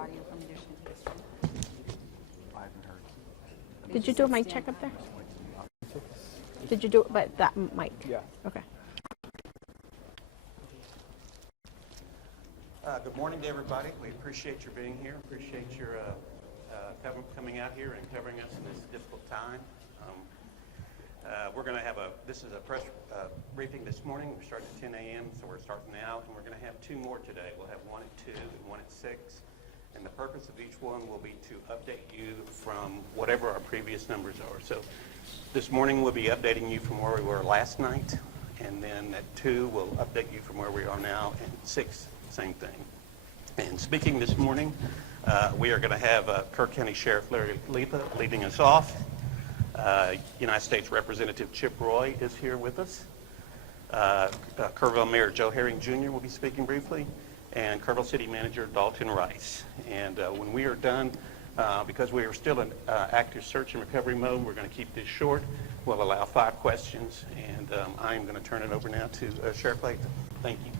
audio from this. Did you do a mic check up there? Did you do it by that mic? Yeah. Okay. Good morning to everybody. We appreciate your being here. Appreciate your coming out here and covering us in this difficult time. We're going to have this is a press briefing this morning. We started at 10 a.m., so we're starting out, and we're going to have two more today. We'll have one at 2 and one at 6. And the purpose of each one will be to update you from whatever our previous numbers are. So this morning we'll be updating you from where we were last night, and then at 2 we'll update you from where we are now, and 6, same thing. And speaking this morning, we are going to have Kirk County Sheriff Larry Lipa leading us off. United States Representative Chip Roy is here with us. Kerrville Mayor Joe Herring Jr. will be speaking briefly, and Kerrville City Manager Dalton Rice. And when we are done, because we are still in active search and recovery mode, we're going to keep this short. We'll allow 5 questions, and I'm going to turn it over now to Sheriff Lipa. Thank you.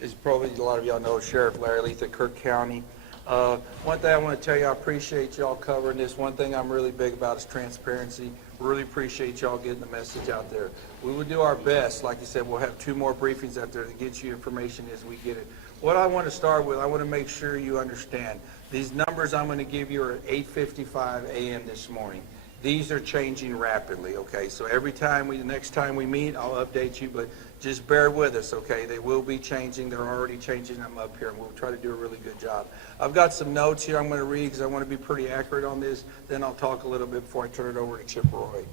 As probably a lot of y'all know, Sheriff Larry Lipa, Kirk County. One thing I want to tell you, I appreciate y'all covering this. One thing I'm really big about is transparency. Really appreciate y'all getting the message out there. We will do our best. Like you said, we'll have 2 more briefings out there to get you information as we get it. What I want to start with, I want to make sure you understand. These numbers I'm going to give you are at 8:55 a.m. this morning. These are changing rapidly, okay? So every time the next time we meet, I'll update you, but just bear with us, okay? They will be changing. They're already changing them up here, and we'll try to do a really good job. I've got some notes here I'm going to read because I want to be pretty accurate on this. Then I'll talk a little bit before I turn it over to Chip Roy.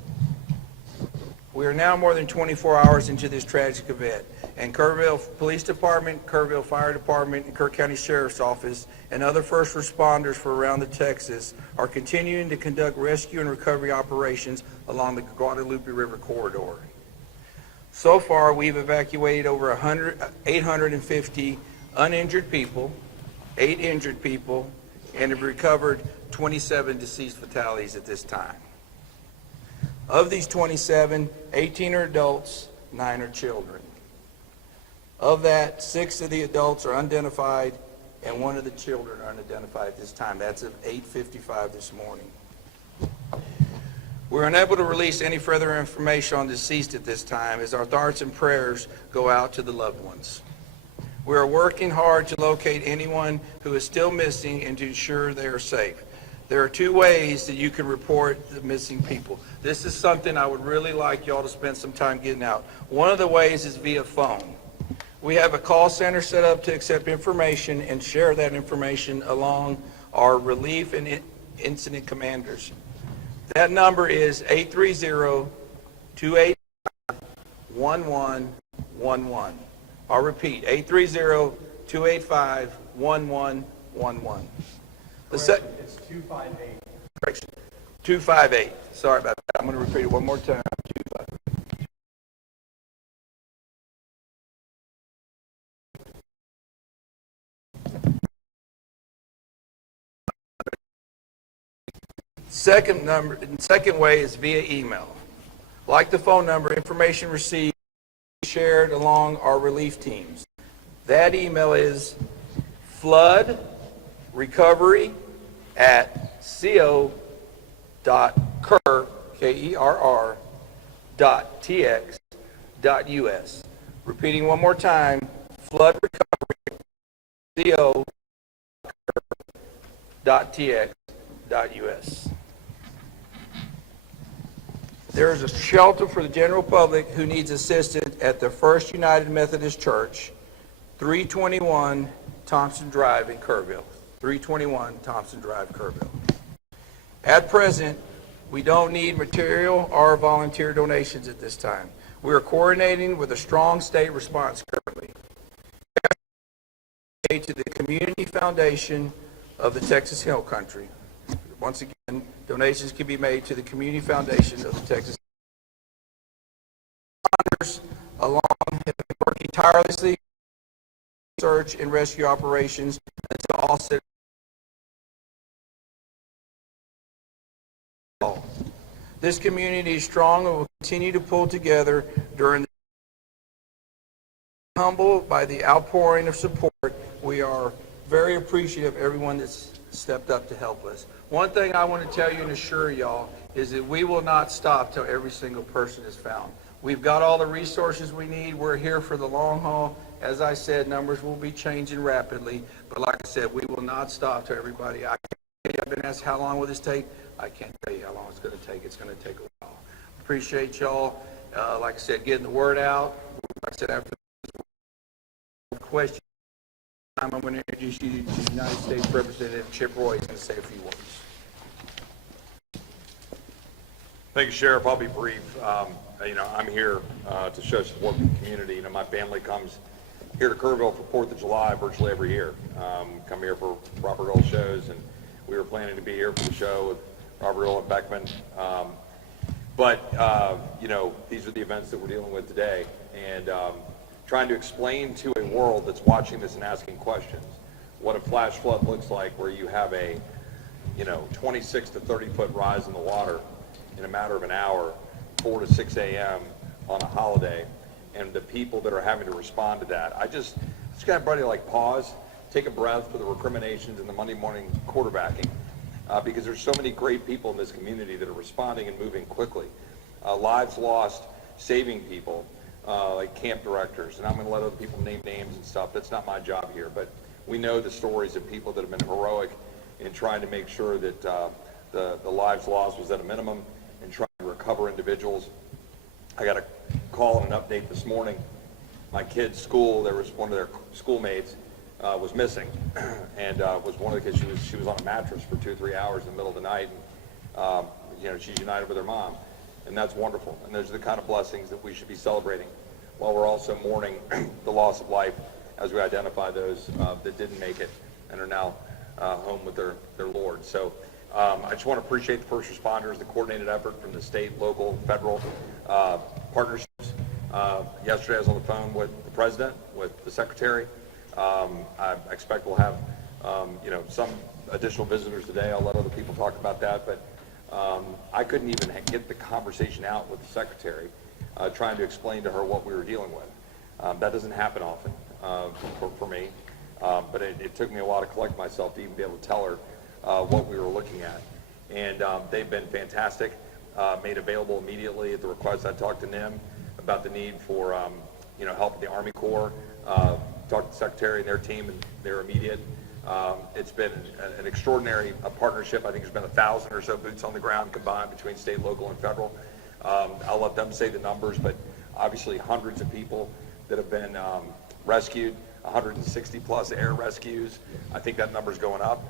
We are now more than 24 hours into this tragic event, and Kerrville Police Department, Kerrville Fire Department, and Kirk County Sheriff's Office, and other first responders for around the Texas are continuing to conduct rescue and recovery operations along the Guadalupe River corridor. So far, we've evacuated over 850 uninjured people, 8 injured people, and have recovered 27 deceased fatalities at this time. Of these 27, 18 are adults, 9 are children. Of that, 6 of the adults are unidentified, and 1 of the children are unidentified at this time. That's at 8:55 this morning. We're unable to release any further information on deceased at this time, as our thoughts and prayers go out to the loved ones. We are working hard to locate anyone who is still missing and to ensure they are safe. There are 2 ways that you can report the missing people. This is something I would really like y'all to spend some time getting out. One of the ways is via phone. We have a call center set up to accept information and share that information along our relief and incident commanders. That number is 830-285-1111. I'll repeat, 830-285-1111. It's 258. Correction. 258. Sorry about that. I'm going to repeat it one more time. 258. Second way is via email. Like the phone number, information received shared along our relief teams. That email is floodrecovery@co.tx.us. Repeating one more time, floodrecovery@co.tx.us. There is a shelter for the general public who needs assistance at the First United Methodist Church, 321 Thompson Drive in Kerrville. 321 Thompson Drive, Kerrville. At present, we don't need material or volunteer donations at this time. We are coordinating with a strong state response currently. To the Community Foundation of the Texas Hill Country. Once again, donations can be made to the Community Foundation of the Texas along have been working tirelessly search and rescue operations until all citizens. This community is strong and will continue to pull together during the humbled by the outpouring of support We are very appreciative of everyone that's stepped up to help us. One thing I want to tell you and assure y'all is that we will not stop till every single person is found. We've got all the resources we need. We're here for the long haul. As I said, numbers will be changing rapidly, but like I said, we will not stop till everybody. I've been asked how long will this take? I can't tell you how long it's going to take. It's going to take a while. Appreciate y'all. Like I said, getting the word out. Like I said, after the question, I'm going to introduce you to the United States Representative Chip Roy. He's going to say a few words. Thank you, Sheriff. I'll be brief. I'm here to show support for the community. My family comes here to Kerrville for 4th of July virtually every year. Come here for Robert Earl shows, and we were planning to be here for the show with Robert Earl and Beckman. These are the events that we're dealing with today, and trying to explain to a world that's watching this and asking questions what a flash flood looks like, where you have a 26 to 30 foot rise in the water in a matter of an hour, 4 to 6 a.m. on a holiday, and the people that are having to respond to that. I just got everybody to pause, take a breath for the recriminations and the Monday morning quarterbacking, because there's so many great people in this community that are responding and moving quickly. Lives lost, saving people, like camp directors, and I'm going to let other people name names and stuff. That's not my job here, but we know the stories of people that have been heroic in trying to make sure that the lives lost was at a minimum, and trying to recover individuals. I got a call and an update this morning. My kid's school, there was one of their schoolmates was missing, and was one of the kids. She was on a mattress for 2 or 3 hours in the middle of the night, and she's united with her mom, and that's wonderful. And those are the kind of blessings that we should be celebrating, while we're also mourning the loss of life as we identify those that didn't make it and are now home with their Lord. So I just want to appreciate the first responders, the coordinated effort from the state, local, federal partnerships. Yesterday I was on the phone with the president, with the secretary. I expect we'll have some additional visitors today. I'll let other people talk about that, but I couldn't even get the conversation out with the secretary, trying to explain to her what we were dealing with. That doesn't happen often for me, but it took me a while to collect myself to even be able to tell her what we were looking at. And they've been fantastic, made available immediately at the request. I talked to NIM about the need for help with the Army Corps, talked to the Secretary and their team, and they're immediate. It's been an extraordinary partnership. I think there's been 1,000 or so boots on the ground combined between state, local, and federal. I'll let them say the numbers, but obviously hundreds of people that have been rescued, 160 plus air rescues. I think that number's going up.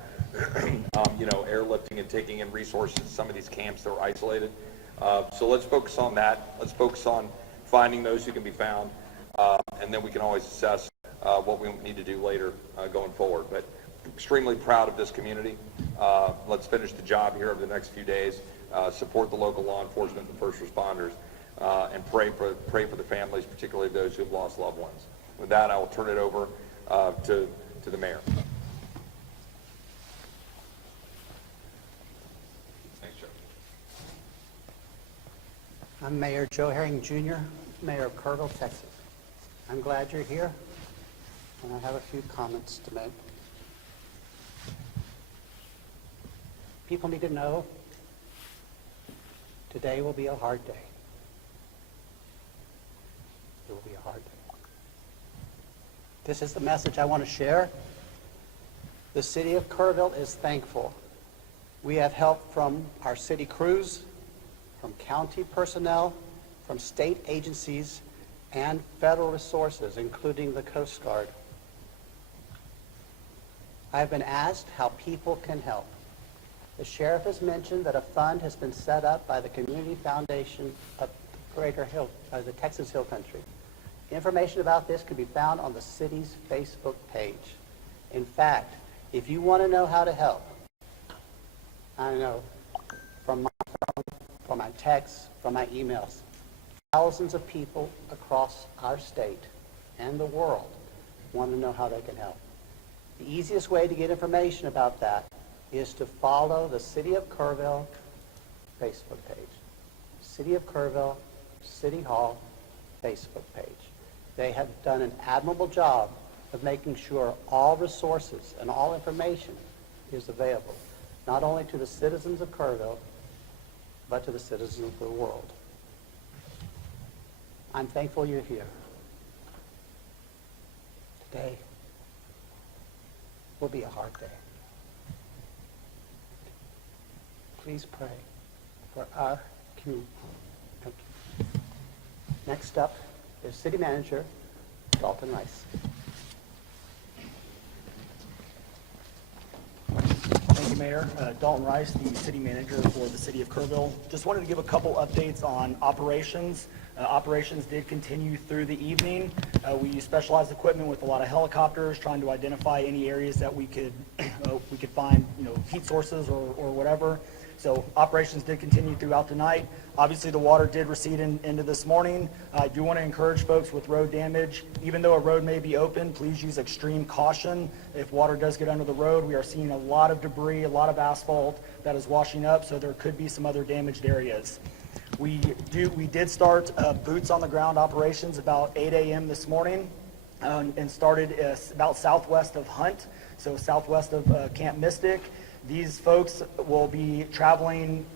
Airlifting and taking in resources to some of these camps that were isolated. So let's focus on that. Let's focus on finding those who can be found, and then we can always assess what we need to do later going forward. But extremely proud of this community. Let's finish the job here over the next few days, support the local law enforcement and first responders, and pray for the families, particularly those who have lost loved ones. With that, I will turn it over to the mayor. I'm Mayor Joe Herring Jr., Mayor of Kerrville, Texas. I'm glad you're here, and I have a few comments to make. People need to know today will be a hard day. It will be a hard day. This is the message I want to share. The city of Kerrville is thankful. We have help from our city crews, from county personnel, from state agencies, and federal resources, including the Coast Guard. I've been asked how people can help. The sheriff has mentioned that a fund has been set up by the Community Foundation of the Texas Hill Country. Information about this can be found on the city's Facebook page. In fact, if you want to know how to help, I know from my phone, from my texts, from my emails, thousands of people across our state and the world want to know how they can help. The easiest way to get information about that is to follow the City of Kerrville Facebook page. City of Kerrville, City Hall Facebook page. They have done an admirable job of making sure all resources and all information is available, not only to the citizens of Kerrville, but to the citizens of the world. I'm thankful you're here. Today will be a hard day. Please pray for our community. Thank you. Next up is City Manager Dalton Rice. Thank you, Mayor. Dalton Rice, the city manager for the city of Kerrville. Just wanted to give a couple updates on operations. Operations did continue through the evening. We used specialized equipment with a lot of helicopters trying to identify any areas that we could find, heat sources or whatever. So operations did continue throughout the night. Obviously, the water did recede into this morning. I do want to encourage folks with road damage, even though a road may be open, please use extreme caution. If water does get under the road, we are seeing a lot of debris, a lot of asphalt that is washing up, so there could be some other damaged areas. We did start boots on the ground operations about 8 a.m. this morning and started about southwest of Hunt, so southwest of Camp Mystic. These folks will be traveling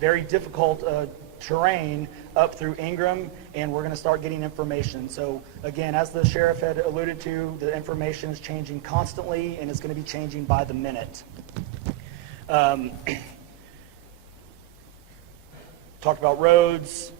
very difficult terrain up through Ingram, and we're going to start getting information. So again, as the sheriff had alluded to, the information is changing constantly, and it's going to be changing by the minute. Talked about roads.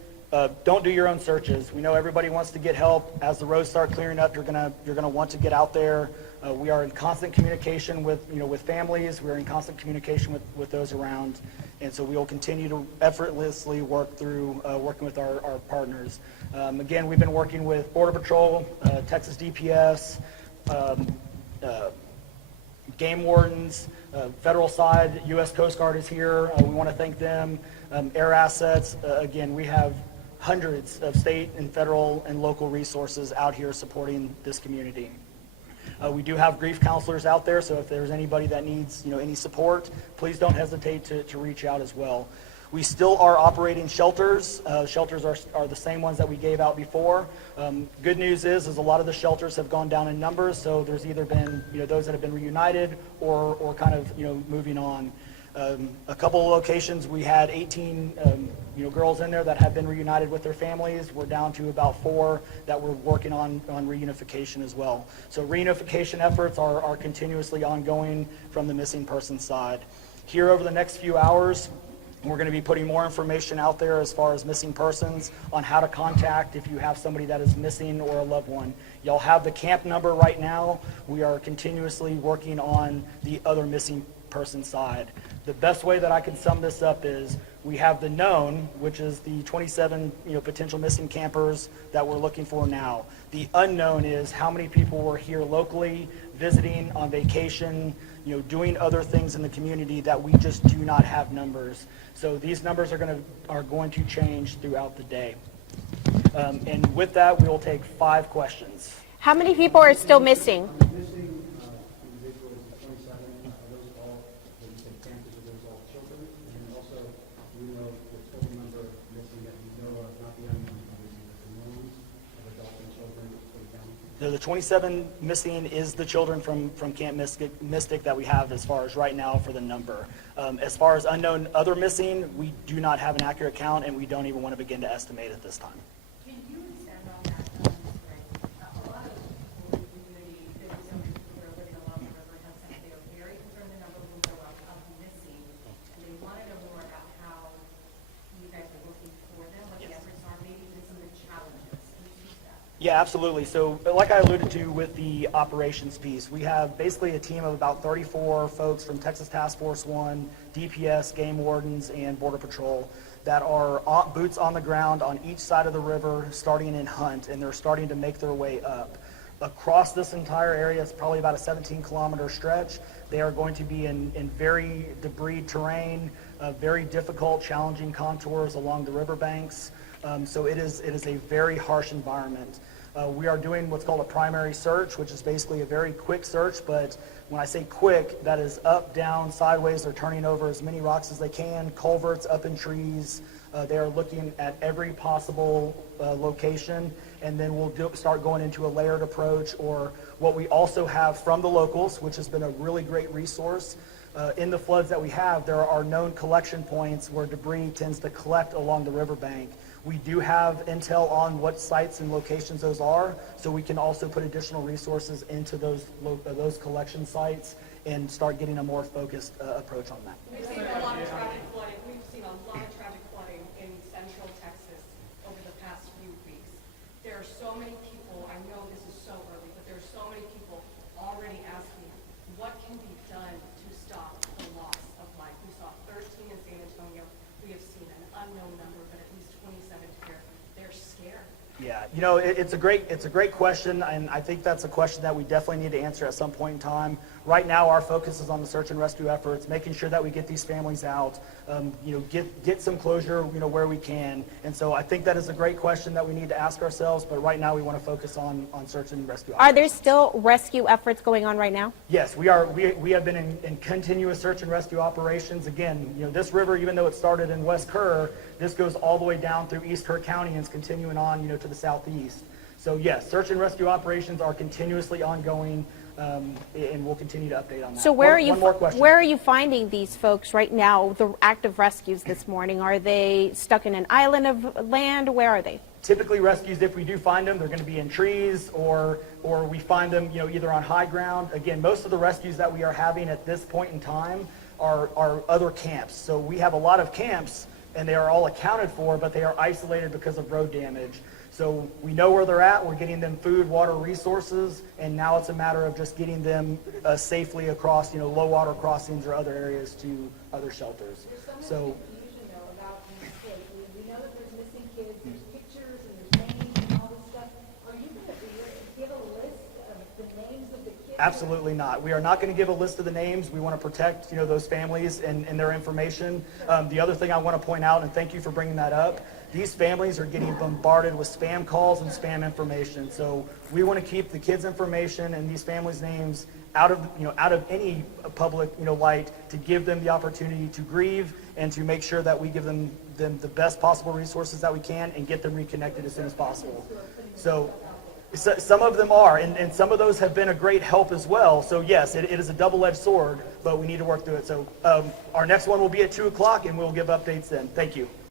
Don't do your own searches. We know everybody wants to get help. As the roads start clearing up, you're gonna want to get out there. We are in constant communication with families. We're in constant communication with those around, and so we will continue to effortlessly work through working with our partners. Again, we've been working with Border Patrol, Texas DPS, game wardens, federal side, U.S. Coast Guard is here. We want to thank them. Air assets. Again, we have hundreds of state and federal and local resources out here supporting this community. We do have grief counselors out there, so if there's anybody that needs any support, please don't hesitate to reach out as well. We still are operating shelters. Shelters are the same ones that we gave out before. Good news is a lot of the shelters have gone down in numbers, so there's either been those that have been reunited or kind of moving on. A couple of locations, we had 18 girls in there that have been reunited with their families. We're down to about 4 that we're working on reunification as well. So reunification efforts are continuously ongoing from the missing person side. Here over the next few hours, we're going to be putting more information out there as far as missing persons, on how to contact if you have somebody that is missing or a loved one. Y'all have the camp number right now. We are continuously working on the other missing person side. The best way that I can sum this up is we have the known, which is the 27 potential missing campers that we're looking for now. The unknown is how many people were here locally, visiting, on vacation, doing other things in the community that we just do not have numbers. So these numbers are going to change throughout the day. And with that, we will take 5 questions. How many people are still missing? Missing individuals, 27, those all, when you say campers, are those all children? And also, we know the total number missing that we know of, not the unknown numbers, but the knowns of adults and children for the county. The 27 missing is the children from Camp Mystic that we have as far as right now for the number. As far as unknown other missing, we do not have an accurate count, and we don't even want to begin to estimate at this time. Can you expand on that? A lot of people in the community, there are some people who are living along the river, have said they are very concerned the number will go up of missing, and they want to know more about how you guys are looking for them, what the efforts are, maybe even some of the challenges. Can you speak to that? Yeah, absolutely. So like I alluded to with the operations piece, we have basically a team of about 34 folks from Texas Task Force 1, DPS, game wardens, and Border Patrol that are boots on the ground on each side of the river, starting in Hunt, and they're starting to make their way up. Across this entire area, it's probably about a 17-kilometer stretch. They are going to be in very debris terrain, very difficult, challenging contours along the riverbanks. So it is a very harsh environment. We are doing what's called a primary search, which is basically a very quick search, but when I say quick, that is up, down, sideways. They're turning over as many rocks as they can, culverts, up in trees. They are looking at every possible location, and then we'll start going into a layered approach, or what we also have from the locals, which has been a really great resource. In the floods that we have, there are known collection points where debris tends to collect along the riverbank. We do have intel on what sites and locations those are, so we can also put additional resources into those collection sites and start getting a more focused approach on that. We've seen a lot of tragic flooding. We've seen a lot of tragic flooding in central Texas over the past few weeks. There are so many people, I know this is so early, but there are so many people already asking, what can be done to stop the loss of life? We saw 13 in San Antonio. We have seen an unknown number, but at least 27 here. They're scared. Yeah, it's a great question, and I think that's a question that we definitely need to answer at some point in time. Right now, our focus is on the search and rescue efforts, making sure that we get these families out, get some closure, where we can. And so I think that is a great question that we need to ask ourselves, but right now we want to focus on search and rescue. Are there still rescue efforts going on right now? Yes, we are. We have been in continuous search and rescue operations. Again, this river, even though it started in West Kerr, this goes all the way down through East Kerr County and is continuing on, to the southeast. So yes, search and rescue operations are continuously ongoing, and we'll continue to update on that. So One more question. where are you finding these folks right now, the active rescues this morning? Are they stuck in an island of land? Where are they? Typically rescues, if we do find them, they're going to be in trees, or we find them, either on high ground. Again, most of the rescues that we are having at this point in time are other camps. So we have a lot of camps, and they are all accounted for, but they are isolated because of road damage. So we know where they're at. We're getting them food, water, resources, and now it's a matter of just getting them safely across, low water crossings or other areas to other shelters. There's So. so much confusion, though, about these kids. We know that there's missing kids, there's pictures, and there's names and all this stuff. Are you going to give a list of the names of the kids? Absolutely not. We are not going to give a list of the names. We want to protect, those families and their information. The other thing I want to point out, and thank you for bringing that up, these families are getting bombarded with spam calls and spam information. So we want to keep the kids' information and these families' names out of any public, light, to give them the opportunity to grieve and to make sure that we give them the best possible resources that we can and get them reconnected as soon as possible. So some of them are, and some of those have been a great help as well. So yes, it is a double-edged sword, but we need to work through it. So our next one will be at 2 o'clock, and we'll give updates then. Thank you.